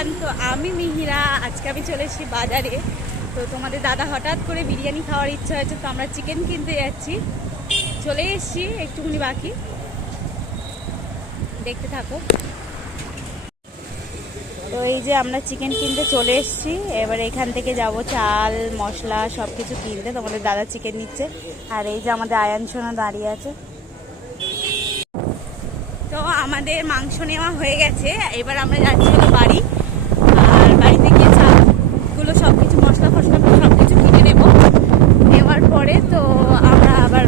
Everyone, তো আমি মিহিরা। আজকে আমি চলে এসেছি বাজারে। তো তোমাদের দাদা হঠাৎ করে বিরিয়ানি খাওয়ার ইচ্ছা হয়েছে, তো আমরা চিকেন কিনতে যাচ্ছি। চলে এসেছি, একটুখানি বাকি, দেখতে থাকো। তো এই যে আমরা চিকেন কিনতে চলে এসেছি। এবার এখান থেকে যাব চাল মশলা সব কিছু কিনতে। তোমাদের দাদা চিকেন নিচ্ছে, আর এই যে আমাদের আয়ান সোনা দাঁড়িয়ে আছে। তো আমাদের মাংস নেওয়া হয়ে গেছে, এবার আমরা যাচ্ছি হলো বাড়ি। আর বাড়িতে গিয়ে চালগুলো সব কিছু মশলা ফসলা সব কিছু কিনে নেওয়ার পরে তো আমরা আবার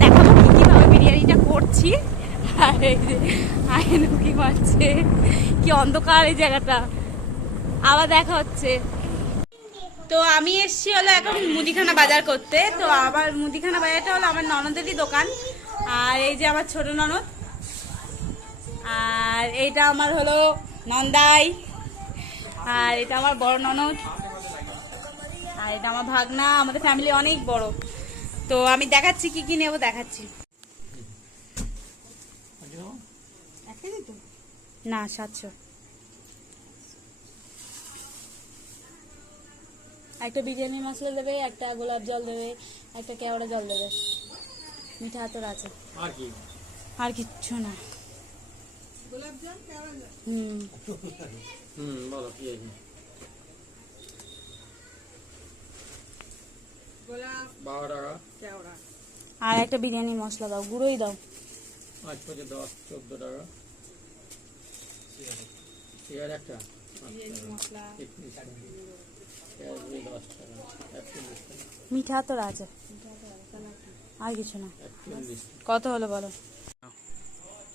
দেখাবো কীভাবে বিরিয়ানিটা করছি। আর এই যে আয়ন কি মারছে, কি অন্ধকার এই জায়গাটা। আবার দেখা হচ্ছে। তো আমি এসছি হলো এখন মুদিখানা বাজার করতে। তো আবার মুদিখানা বাজারটা হলো আমার ননদেরই দোকান। আর এই যে আমার ছোট ননদ, আর এইটা আমার হলো নন্দাই, আর এটা আমার বড় ননদ, আর এটা আমার ভাগনা। আমাদের ফ্যামিলি অনেক বড়। তো আমি দেখাচ্ছি কি কি নেবো, দেখাচ্ছি। না 700। একটা বিরিয়ানি মশলা দেবে, একটা গোলাপ জল দেবে, একটা কেওড়া জল দেবে। মিঠা হাতর আছে, আর কিচ্ছু না। আর একটা বিরিয়ানি মশলা দাও, গুঁড়োই দাও। 10-14 টাকা। একটা মিঠা তো আছে, আর কিছু না। কত হলো বলো?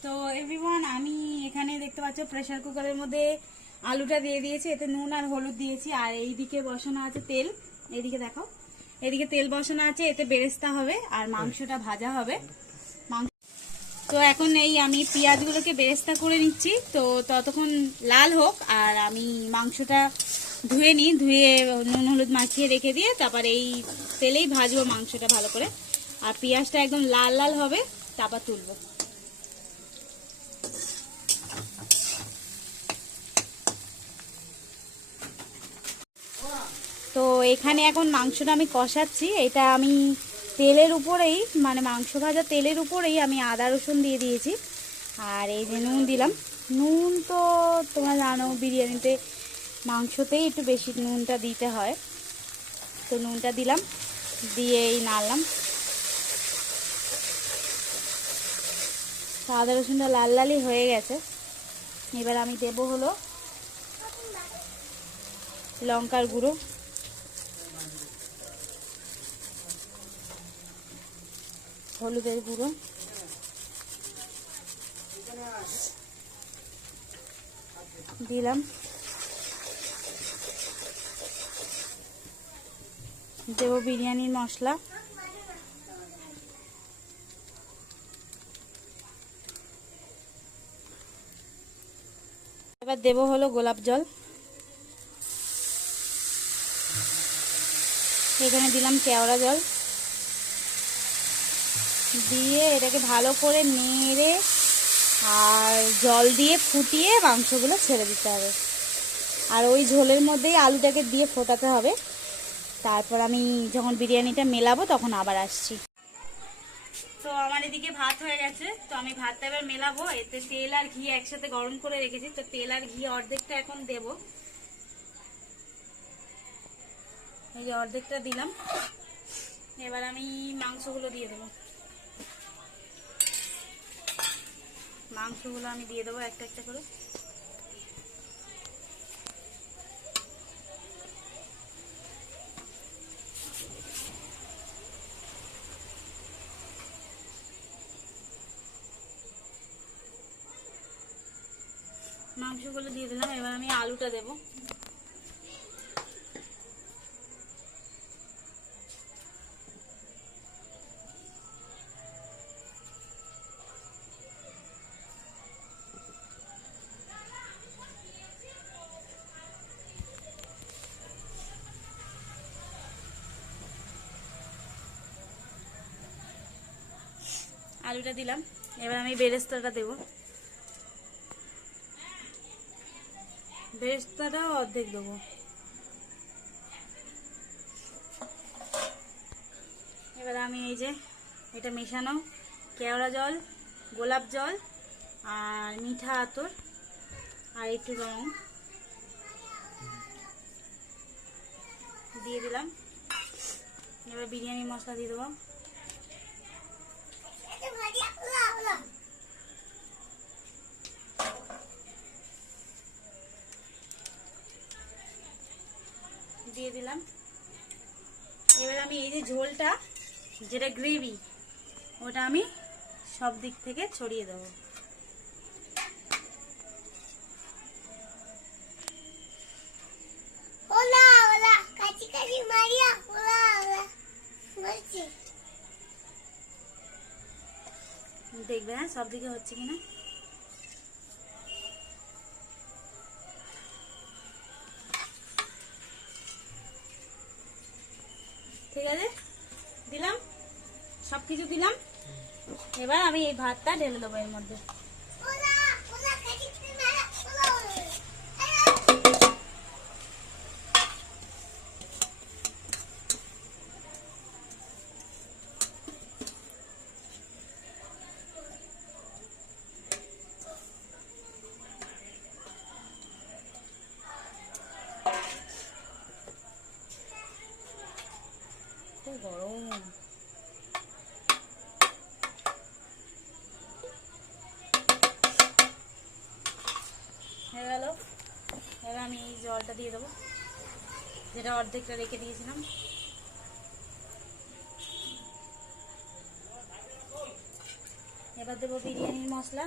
তো এভরিওয়ান, আমি এখানে দেখতে পাচ্ছ প্রেসার কুকারের মধ্যে আলুটা দিয়ে দিয়েছি, এতে নুন আর হলুদ দিয়েছি। আর এইদিকে বসানো আছে তেল, এইদিকে দেখো, এদিকে তেল বসানো আছে, এতে বেরেস্তা হবে আর মাংসটা ভাজা হবে। তো এখন এই আমি পেঁয়াজগুলোকে বেরেস্তা করে নিচ্ছি, তো ততক্ষণ লাল হোক। আর আমি মাংসটা ধুয়ে নিই, ধুয়ে নুন হলুদ মাখিয়ে রেখে দিয়ে তারপর এই তেলেই ভাজবো মাংসটা ভালো করে। আর পেঁয়াজটা একদম লাল লাল হবে, তারপর তুলবো। তো এখানে এখন মাংসটা আমি কষাচ্ছি। এটা আমি তেলের উপরেই, মানে মাংস ভাজা তেলের উপরেই আমি আদা রসুন দিয়ে দিয়েছি। আর এই যে নুন দিলাম। নুন তো তোমরা জানো বিরিয়ানিতে মাংসতেই একটু বেশি নুনটা দিতে হয়। তো নুনটা দিলাম, দিয়ে এই নাড়লাম। তো আদা রসুনটা লাল লালই হয়ে গেছে। এবার আমি দেবো হলো লঙ্কার গুঁড়ো, হলুদের গুঁড়ো, দিলাম। দেব বিরিয়ানির মশলা, এবার দেব হলো গোলাপ জল। এখানে দিলাম কেওড়া জল, দিয়ে এটাকে ভালো করে নেড়ে আর জল দিয়ে ফুটিয়ে মাংসগুলো ছেড়ে দিতে হবে। আর ওই ঝোলের মধ্যেই আলুটাকে দিয়ে ফোটাতে হবে। তারপর আমি যখন বিরিয়ানিটা মেলাবো তখন আবার আসছি। তো আমার এদিকে ভাত হয়ে গেছে, তো আমি ভাতটা এবার মেলাবো। এতে তেল আর ঘি একসাথে গরম করে রেখেছি, তো তেল আর ঘি অর্ধেকটা এখন দেব। এই যে অর্ধেকটা দিলাম। এবার আমি মাংসগুলো দিয়ে দেবো। মাংসগুলো আমি দিয়ে দেবো একটা একটা করে। মাংসগুলো দিয়ে দিলাম। এবার আমি আলুটা দেবো। আলুটা দিলাম। এবার আমি বেরেস্তাটা দেবো। বেরেস্তাটাও অর্ধেক দেবো। এবার আমি এই যে এটা মেশানো কেওড়া জল, গোলাপ জল আর মিঠা আতর আর একটু রং দিয়ে দিলাম। এবার বিরিয়ানি মশলা দিয়ে দেবো। দিয়ে দিলাম। এবার আমি এই যে ঝোলটা যেটা গ্রেভি ওটা আমি সব দিক থেকে ছড়িয়ে দেবো। দেখবে হ্যাঁ সব দিকে হচ্ছে কিনা। ঠিক আছে, দিলাম সবকিছু দিলাম। এবার আমি এই ভাতটা ঢেলে দেবো এর মধ্যে। খুব গরম। হয়ে গেল। এবার আমি এই জলটা দিয়ে দেবো যেটা অর্ধেকটা রেখে দিয়েছিলাম। এবার দেবো বিরিয়ানির মশলা।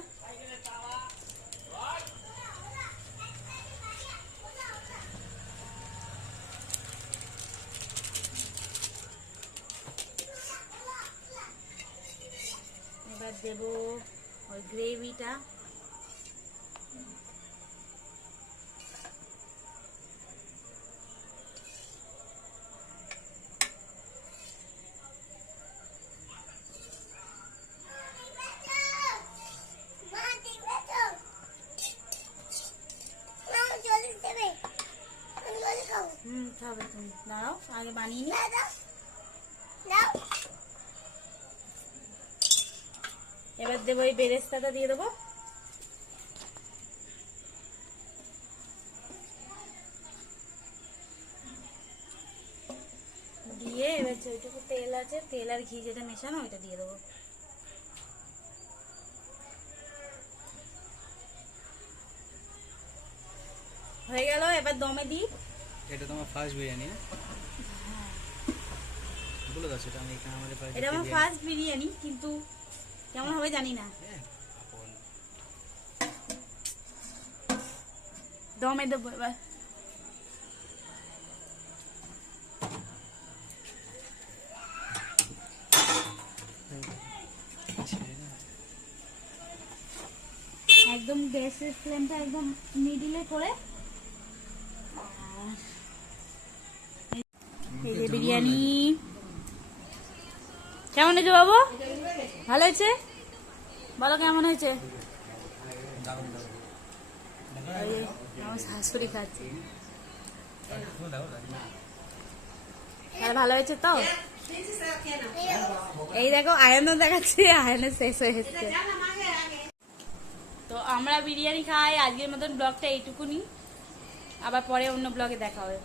এবার দেবো ওই গ্রেভিটা। খাবে তুমি, দাঁড়াও আগে বানিয়ে নি। এবার দেবো এই বেরেস্তাটা দিয়ে দেবো। দিয়ে এবার যেটুকু তেল আছে তেল আর ঘি যেটা মেশানো ওইটা দিয়ে দেবো। হয়ে গেল। এবার দমে দিই। এটা তোমার ফার্স্ট বিরিয়ানি? বলে দাও সেটা আমি এখানে আমাদের এটা আমার ফার্স্ট বিরিয়ানি, কিন্তু কেমন হবে জানি না। দমে দেবো এবার। একদম গ্যাসের ফ্লেমটা একদম মিডিলে করে। এই যে বিরিয়ানি কেমন হয়েছে বাবু? ভালো হয়েছে? বলো কেমন হয়েছে? আমার শাশুড়ি খাচ্ছে। ভালো হয়েছে তো? এই দেখো আয়নও দেখাচ্ছে, আয়নের শেষ হয়ে এসছে। তো আমরা বিরিয়ানি খাই। আজকের মতন ব্লগটা এইটুকুনি, আবার পরে অন্য ব্লগে দেখা হবে।